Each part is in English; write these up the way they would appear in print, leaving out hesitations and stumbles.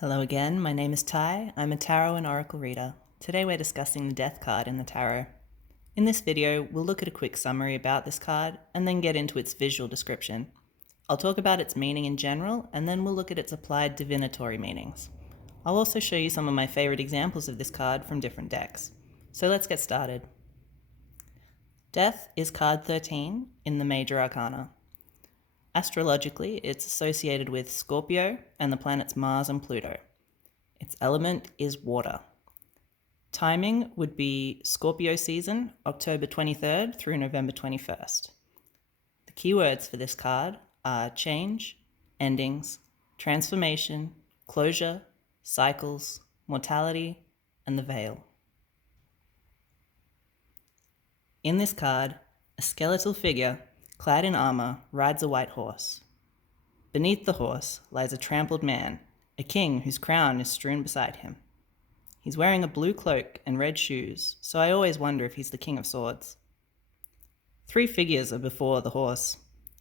Hello again, my name is Ty. I'm a tarot and oracle reader. Today we're discussing the death card in the tarot. In this video, we'll look at a quick summary about this card and then get into its visual description. I'll talk about its meaning in general and then we'll look at its applied divinatory meanings. I'll also show you some of my favorite examples of this card from different decks. So let's get started. Death is card 13 in the Major Arcana. Astrologically, it's associated with Scorpio and the planets Mars and Pluto. Its element is water. Timing would be Scorpio season, October 23rd through November 21st. The keywords for this card are change, endings, transformation, closure, cycles, mortality, and the veil. In this card, a skeletal figure clad in armor, rides a white horse. Beneath the horse lies a trampled man, a king whose crown is strewn beside him. He's wearing a blue cloak and red shoes, so I always wonder if he's the King of Swords. Three figures are before the horse: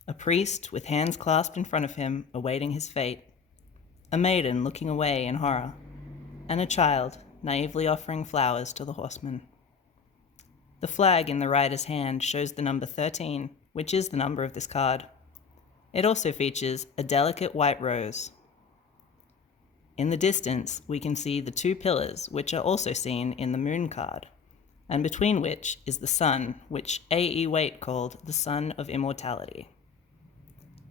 a priest with hands clasped in front of him, awaiting his fate, a maiden looking away in horror, and a child naively offering flowers to the horseman. The flag in the rider's hand shows the number 13, which is the number of this card. It also features a delicate white rose. In the distance, we can see the two pillars, which are also seen in the moon card, and between which is the sun, which A.E. Waite called the sun of immortality.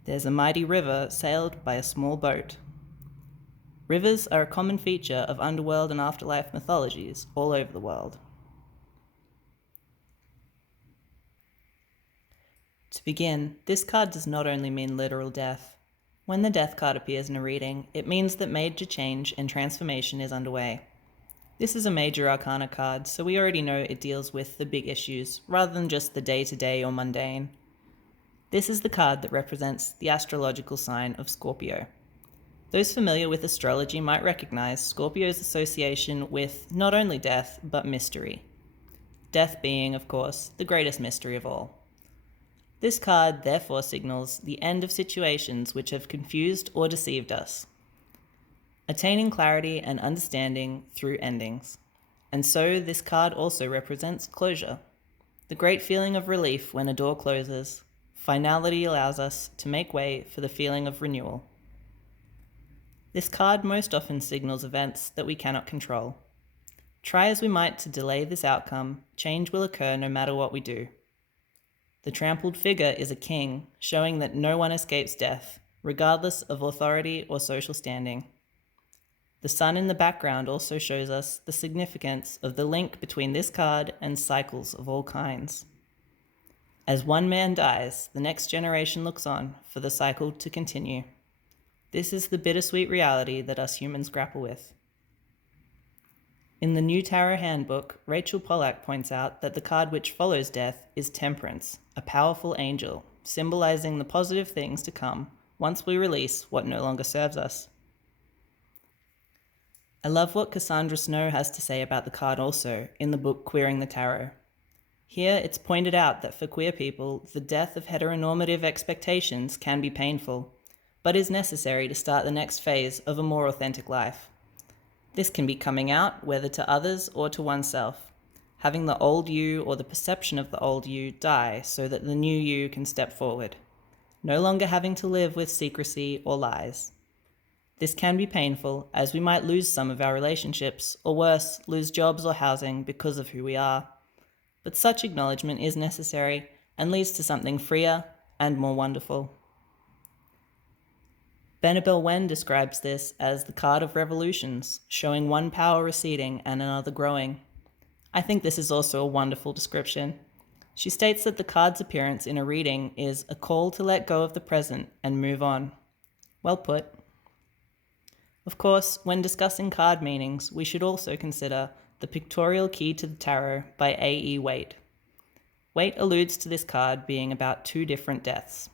There's a mighty river sailed by a small boat. Rivers are a common feature of underworld and afterlife mythologies all over the world. To begin, this card does not only mean literal death. When the death card appears in a reading, it means that major change and transformation is underway. This is a major arcana card, so we already know it deals with the big issues, rather than just the day-to-day or mundane. This is the card that represents the astrological sign of Scorpio. Those familiar with astrology might recognize Scorpio's association with not only death, but mystery. Death being, of course, the greatest mystery of all. This card therefore signals the end of situations which have confused or deceived us, attaining clarity and understanding through endings. And so this card also represents closure, the great feeling of relief when a door closes. Finality allows us to make way for the feeling of renewal. This card most often signals events that we cannot control. Try as we might to delay this outcome, change will occur no matter what we do. The trampled figure is a king, showing that no one escapes death, regardless of authority or social standing. The sun in the background also shows us the significance of the link between this card and cycles of all kinds. As one man dies, the next generation looks on for the cycle to continue. This is the bittersweet reality that us humans grapple with. In the new tarot handbook, Rachel Pollack points out that the card which follows death is Temperance, a powerful angel, symbolizing the positive things to come once we release what no longer serves us. I love what Cassandra has to say about the card also in the book Queering the Tarot. Here it's pointed out that for queer people, the death of heteronormative expectations can be painful, but is necessary to start the next phase of a more authentic life. This can be coming out, whether to others or to oneself, having the old you or the perception of the old you die so that the new you can step forward, no longer having to live with secrecy or lies. This can be painful, as we might lose some of our relationships, or worse, lose jobs or housing because of who we are. But such acknowledgement is necessary and leads to something freer and more wonderful. Benebell describes this as the card of revolutions, showing one power receding and another growing. I think this is also a wonderful description. She states that the card's appearance in a reading is a call to let go of the present and move on. Well put. Of course, when discussing card meanings, we should also consider the Pictorial Key to the Tarot by A.E. Waite. Waite alludes to this card being about two different deaths.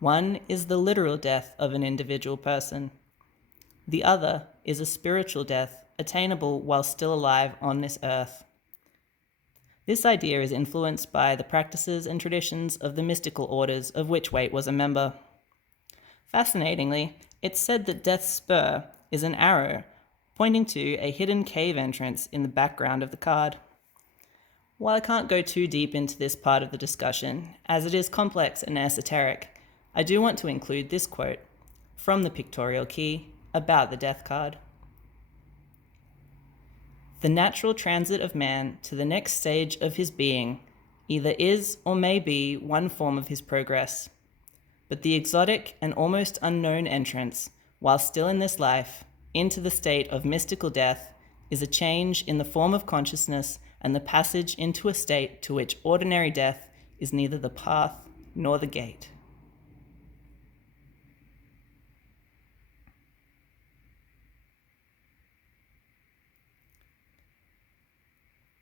One is the literal death of an individual person. The other is a spiritual death attainable while still alive on this earth. This idea is influenced by the practices and traditions of the mystical orders of which Waite was a member. Fascinatingly, it's said that death's spur, is an arrow pointing to a hidden cave entrance in the background of the card. While I can't go too deep into this part of the discussion, as it is complex and esoteric, I do want to include this quote from the Pictorial key about the death card. The natural transit of man to the next stage of his being either is or may be one form of his progress, but the exotic and almost unknown entrance, while still in this life, into the state of mystical death is a change in the form of consciousness and the passage into a state to which ordinary death is neither the path nor the gate.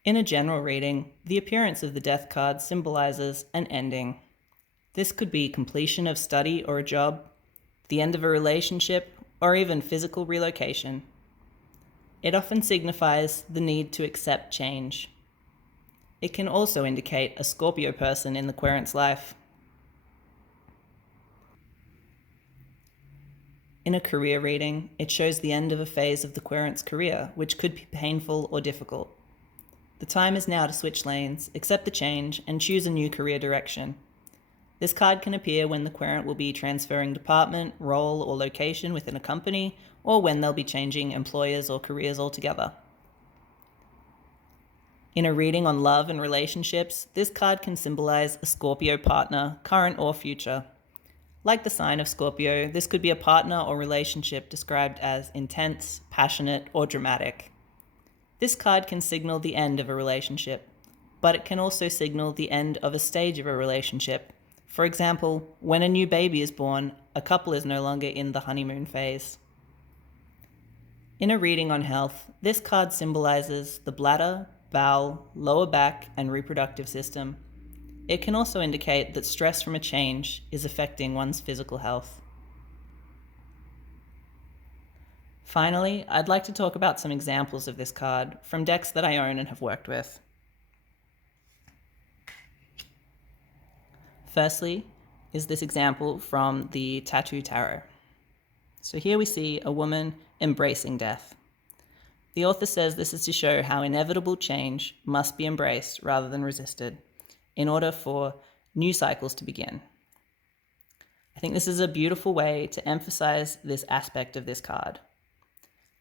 In a general reading, the appearance of the death card symbolizes an ending. This could be completion of study or a job, the end of a relationship, or even physical relocation. It often signifies the need to accept change. It can also indicate a Scorpio person in the querent's life. In a career reading, it shows the end of a phase of the querent's career, which could be painful or difficult. The time is now to switch lanes, accept the change, and choose a new career direction. This card can appear when the querent will be transferring department, role, or location within a company, or when they'll be changing employers or careers altogether. In a reading on love and relationships, this card can symbolize a Scorpio partner, current or future. Like the sign of Scorpio, this could be a partner or relationship described as intense, passionate, or dramatic. This card can signal the end of a relationship, but it can also signal the end of a stage of a relationship. For example, when a new baby is born, a couple is no longer in the honeymoon phase. In a reading on health, this card symbolizes the bladder, bowel, lower back, and reproductive system. It can also indicate that stress from a change is affecting one's physical health. Finally, I'd like to talk about some examples of this card from decks that I own and have worked with. Firstly is this example from the Tattoo Tarot. So here we see a woman embracing death. The author says this is to show how inevitable change must be embraced rather than resisted in order for new cycles to begin. I think this is a beautiful way to emphasize this aspect of this card.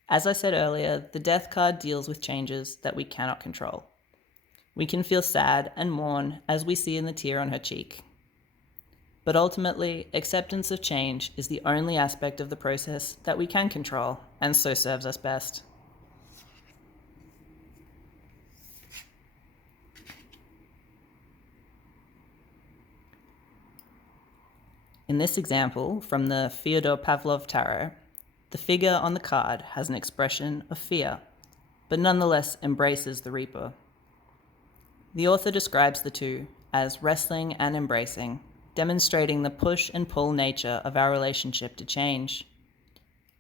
As I said earlier, the death card deals with changes that we cannot control. We can feel sad and mourn as we see in the tear on her cheek. But ultimately, acceptance of change is the only aspect of the process that we can control, and so serves us best. In this example from the Fyodor Pavlov tarot, the figure on the card has an expression of fear, but nonetheless embraces the Reaper. The author describes the two as wrestling and embracing, demonstrating the push and pull nature of our relationship to change.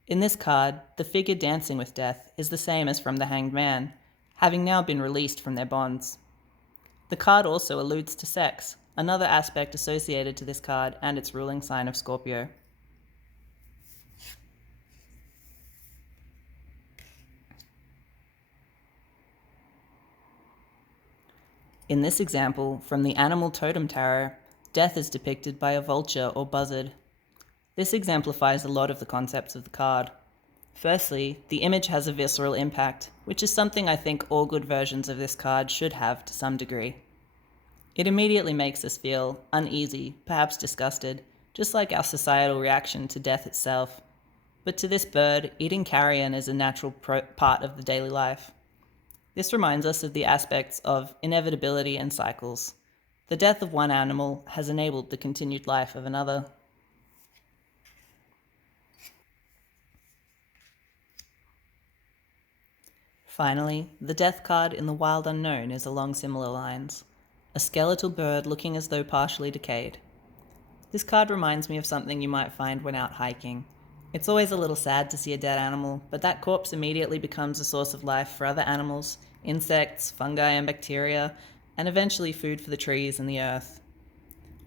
In this card, the figure dancing with death is the same as from the Hanged Man, having now been released from their bonds. The card also alludes to sex, another aspect associated to this card and its ruling sign of Scorpio. In this example, from the Animal Totem Tarot, death is depicted by a vulture or buzzard. This exemplifies a lot of the concepts of the card. Firstly, the image has a visceral impact, which is something I think all good versions of this card should have to some degree. It immediately makes us feel uneasy, perhaps disgusted, just like our societal reaction to death itself. But to this bird, eating carrion is a natural part of the daily life. This reminds us of the aspects of inevitability and cycles. The death of one animal has enabled the continued life of another. Finally, the death card in the Wild Unknown is along similar lines. A skeletal bird looking as though partially decayed. This card reminds me of something you might find when out hiking. It's always a little sad to see a dead animal, but that corpse immediately becomes a source of life for other animals, insects, fungi and bacteria, and eventually food for the trees and the earth.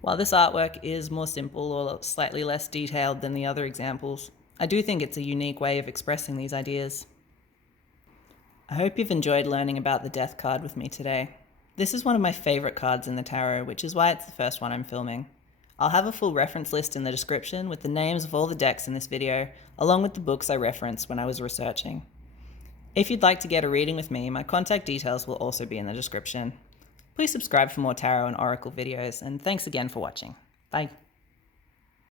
While this artwork is more simple or slightly less detailed than the other examples, I do think it's a unique way of expressing these ideas. I hope you've enjoyed learning about the Death card with me today. This is one of my favourite cards in the tarot, which is why it's the first one I'm filming. I'll have a full reference list in the description with the names of all the decks in this video, along with the books I referenced when I was researching. If you'd like to get a reading with me, my contact details will also be in the description. Please subscribe for more tarot and oracle videos, and thanks again for watching. Bye.